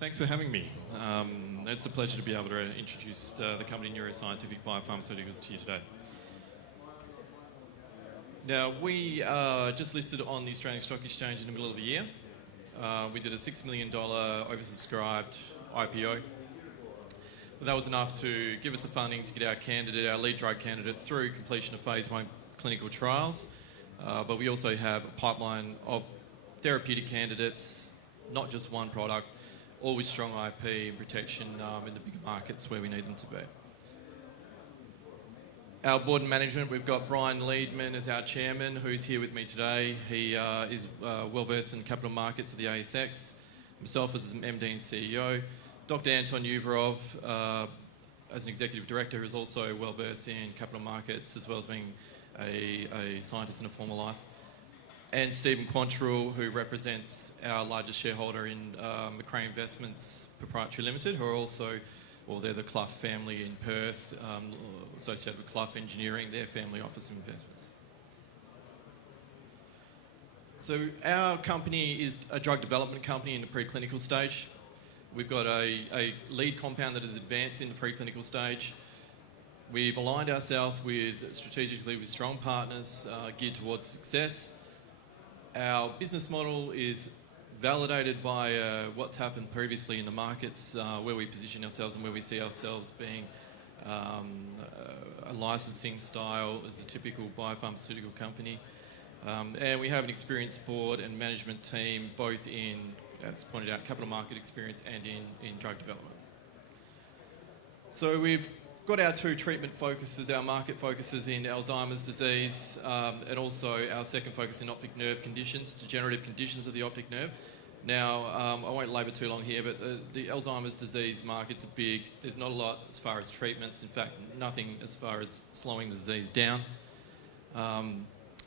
Thanks for having me. It's a pleasure to be able to introduce the company NeuroScientific Biopharmaceuticals to you today. Now, we just listed on the Australian Stock Exchange in the middle of the year. We did a $6 million oversubscribed IPO. But that was enough to give us the funding to get our lead drug candidate, through completion of phase 1 clinical trials. But we also have a pipeline of therapeutic candidates, not just one product, all with strong IP and protection in the bigger markets where we need them to be. Our board and management, we've got Brian Leedman as our chairman, who's here with me today. He is well-versed in capital markets of the ASX. Myself as an MD and CEO. Dr. Anton Uvarov, as an executive director, who is also well-versed in capital markets, as well as being a scientist in a former life. And Stephen Quantrill, who represents our largest shareholder in Macrae Investments Proprietary Limited, who are also, well, they're the Clough family in Perth, associated with Clough Engineering, their family office investments. So our company is a drug development company in the preclinical stage. We've got a lead compound that is advanced in the preclinical stage. We've aligned ourselves strategically with strong partners geared towards success. Our business model is validated via what's happened previously in the markets, where we position ourselves and where we see ourselves being a licensing style as a typical biopharmaceutical company. And we have an experienced board and management team, both in, as pointed out, capital market experience and in drug development. So we've got our two treatment focuses, our market focuses in Alzheimer's disease, and also our second focus in optic nerve conditions, degenerative conditions of the optic nerve. Now, I won't labour too long here, but the Alzheimer's disease market's big. There's not a lot as far as treatments. In fact, nothing as far as slowing the disease down.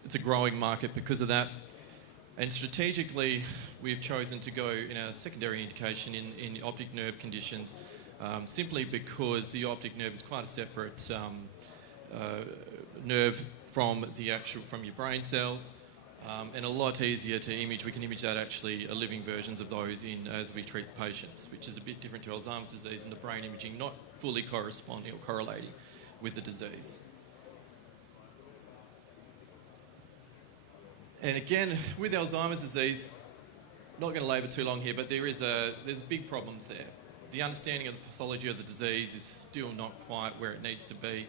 It's a growing market because of that. And strategically, we've chosen to go in a secondary indication in the optic nerve conditions, simply because the optic nerve is quite a separate nerve from your brain cells, and a lot easier to image. We can image that actually living versions of those as we treat patients, which is a bit different to Alzheimer's disease and the brain imaging not fully corresponding or correlating with the disease. And again, with Alzheimer's disease, not going to labour too long here, but there's big problems there. The understanding of the pathology of the disease is still not quite where it needs to be.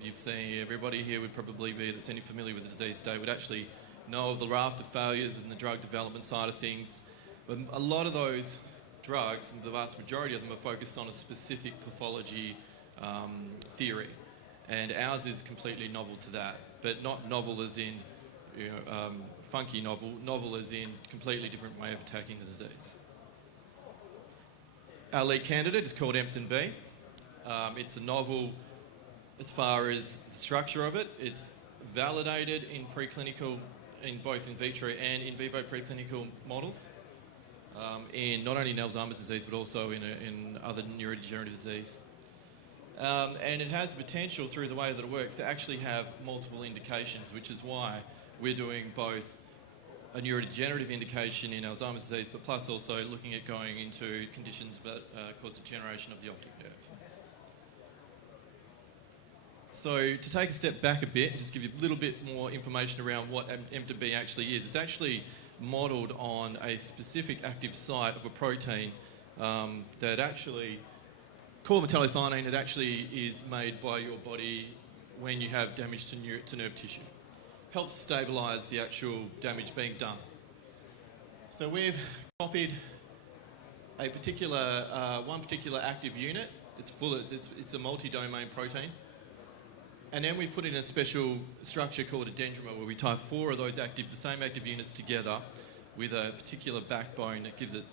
You've seen, everybody here would probably be, that's any familiar with the disease state, would actually know of the raft of failures in the drug development side of things. But a lot of those drugs, the vast majority of them, are focused on a specific pathology theory. And ours is completely novel to that, but not novel as in funky novel as in completely different way of attacking the disease. Our lead candidate is called EMPTN-B. It's a novel as far as the structure of it. It's validated in preclinical, in both in vitro and in vivo preclinical models, in not only in Alzheimer's disease but also in other neurodegenerative disease. And it has potential, through the way that it works, to actually have multiple indications, which is why we're doing both a neurodegenerative indication in Alzheimer's disease, but plus also looking at going into conditions that cause degeneration of the optic nerve. So to take a step back a bit and just give you a little bit more information around what EMPTN-B actually is. It's actually modelled on a specific active site of a protein that actually, called metallothionein, it actually is made by your body when you have damage to nerve tissue. Helps stabilise the actual damage being done. So we've copied a particular, one particular active unit. It's a multi-domain protein. And then we put in a special structure called a dendrimer, where we tie 4 of those the same active units together with a particular backbone that gives it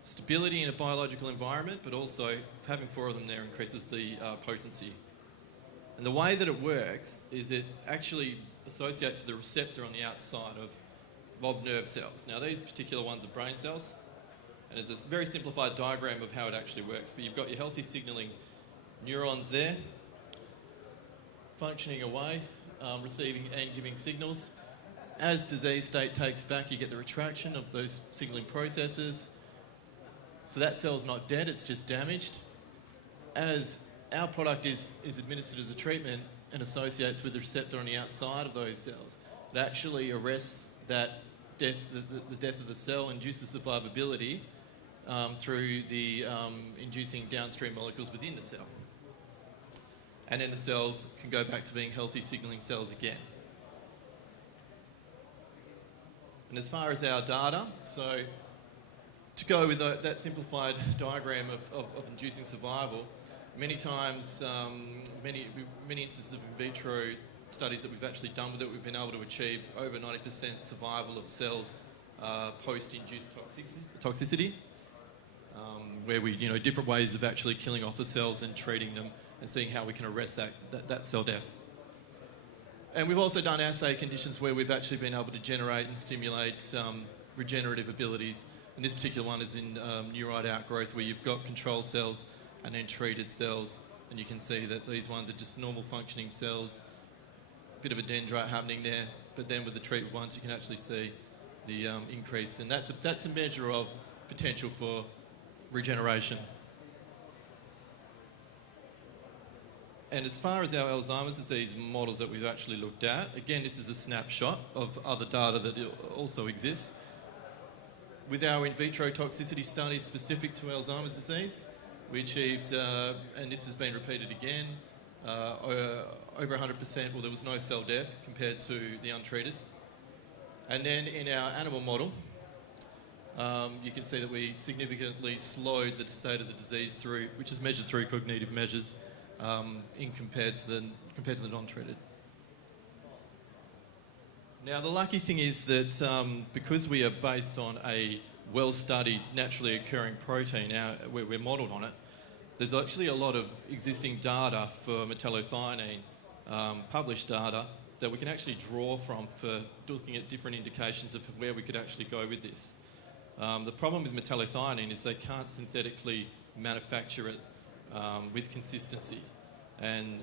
stability in a biological environment, but also having 4 of them there increases the potency. And the way that it works is it actually associates with a receptor on the outside of nerve cells. Now, these particular ones are brain cells, and there's a very simplified diagram of how it actually works. But you've got your healthy signalling neurons there, functioning away, receiving and giving signals. As disease state takes back, you get the retraction of those signalling processes. So that cell's not dead, it's just damaged. As our product is administered as a treatment and associates with the receptor on the outside of those cells, it actually arrests that death, the death of the cell, induces survivability through the inducing downstream molecules within the cell. And then the cells can go back to being healthy signalling cells again. And as far as our data, so to go with that simplified diagram of inducing survival, many times, many instances of in vitro studies that we've actually done with it, we've been able to achieve over 90% survival of cells post-induced toxicity, where we, different ways of actually killing off the cells and treating them and seeing how we can arrest that cell death. And we've also done assay conditions where we've actually been able to generate and stimulate regenerative abilities. And this particular one is in neurite outgrowth, where you've got control cells and then treated cells. And you can see that these ones are just normal functioning cells, a bit of a dendrite happening there. But then with the treated ones, you can actually see the increase. And that's a measure of potential for regeneration. And as far as our Alzheimer's disease models that we've actually looked at, again, this is a snapshot of other data that also exists. With our in vitro toxicity studies specific to Alzheimer's disease, we achieved, and this has been repeated again, over 100%, well, there was no cell death compared to the untreated. And then in our animal model, you can see that we significantly slowed the state of the disease through, which is measured through cognitive measures, compared to the non-treated. Now, the lucky thing is that because we are based on a well-studied, naturally occurring protein, we're modelled on it, there's actually a lot of existing data for metallothionein, published data, that we can actually draw from for looking at different indications of where we could actually go with this. The problem with metallothionein is they can't synthetically manufacture it with consistency, and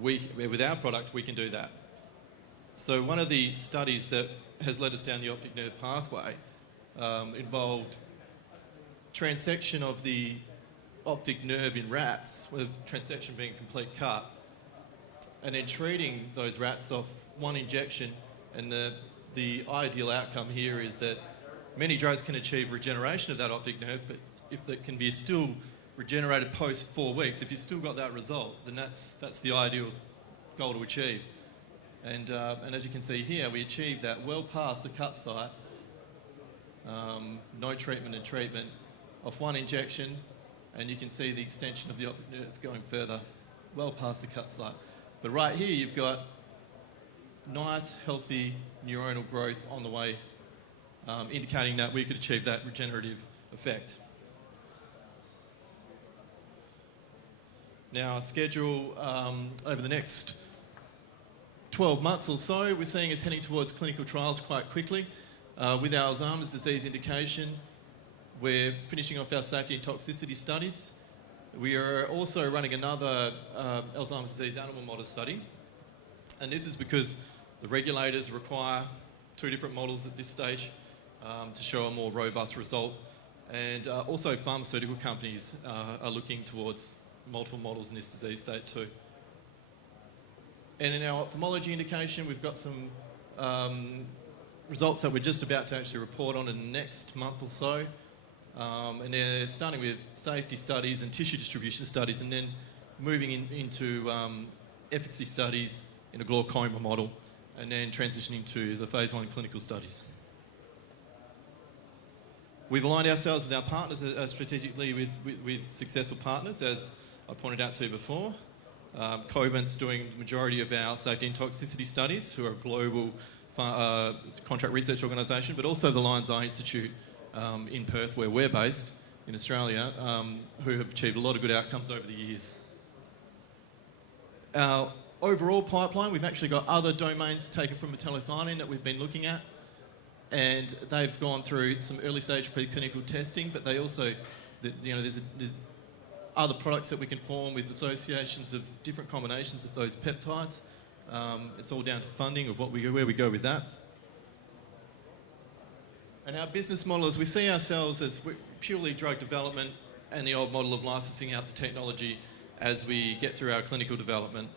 with our product we can do that. So one of the studies that has led us down the optic nerve pathway involved transection of the optic nerve in rats, with transection being a complete cut, and then treating those rats off one injection. And the ideal outcome here is that many drugs can achieve regeneration of that optic nerve, but if that can be still regenerated post 4 weeks, if you've still got that result, then that's the ideal goal to achieve. And as you can see here, we achieved that well past the cut site, no treatment and treatment, off one injection, and you can see the extension of the optic nerve going further, well past the cut site. But right here, you've got nice, healthy neuronal growth on the way, indicating that we could achieve that regenerative effect. Now, our schedule over the next 12 months or so, we're seeing us heading towards clinical trials quite quickly. With our Alzheimer's disease indication, we're finishing off our safety and toxicity studies. We are also running another Alzheimer's disease animal model study. And this is because the regulators require 2 different models at this stage to show a more robust result. And also pharmaceutical companies are looking towards multiple models in this disease state too. And in our ophthalmology indication, we've got some results that we're just about to actually report on in the next month or so. And they're starting with safety studies and tissue distribution studies, and then moving into efficacy studies in a glaucoma model, and then transitioning to the phase 1 clinical studies. We've aligned ourselves with our partners strategically with successful partners, as I pointed out to you before. Covent's doing the majority of our safety and toxicity studies, who are a global contract research organisation, but also the Lions Eye Institute in Perth, where we're based in Australia, who have achieved a lot of good outcomes over the years. Our overall pipeline, we've actually got other domains taken from metallothionein that we've been looking at, and they've gone through some early stage preclinical testing, but they also, there's other products that we can form with associations of different combinations of those peptides. It's all down to funding of where we go with that. And our business model is we see ourselves as purely drug development and the old model of licensing out the technology as we get through our clinical development.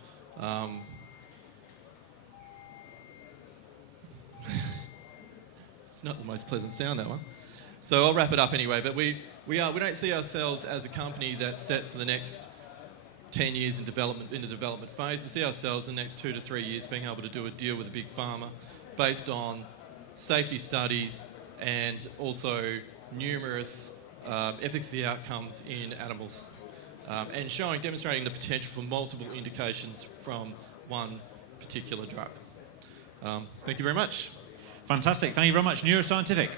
It's not the most pleasant sound, that one. So I'll wrap it up anyway, but we don't see ourselves as a company that's set for the next 10 years in the development phase. We see ourselves in the next 2 to 3 years being able to do a deal with a big pharma based on safety studies and also numerous efficacy outcomes in animals, and demonstrating the potential for multiple indications from one particular drug. Thank you very much. Fantastic. Thank you very much. NeuroScientific.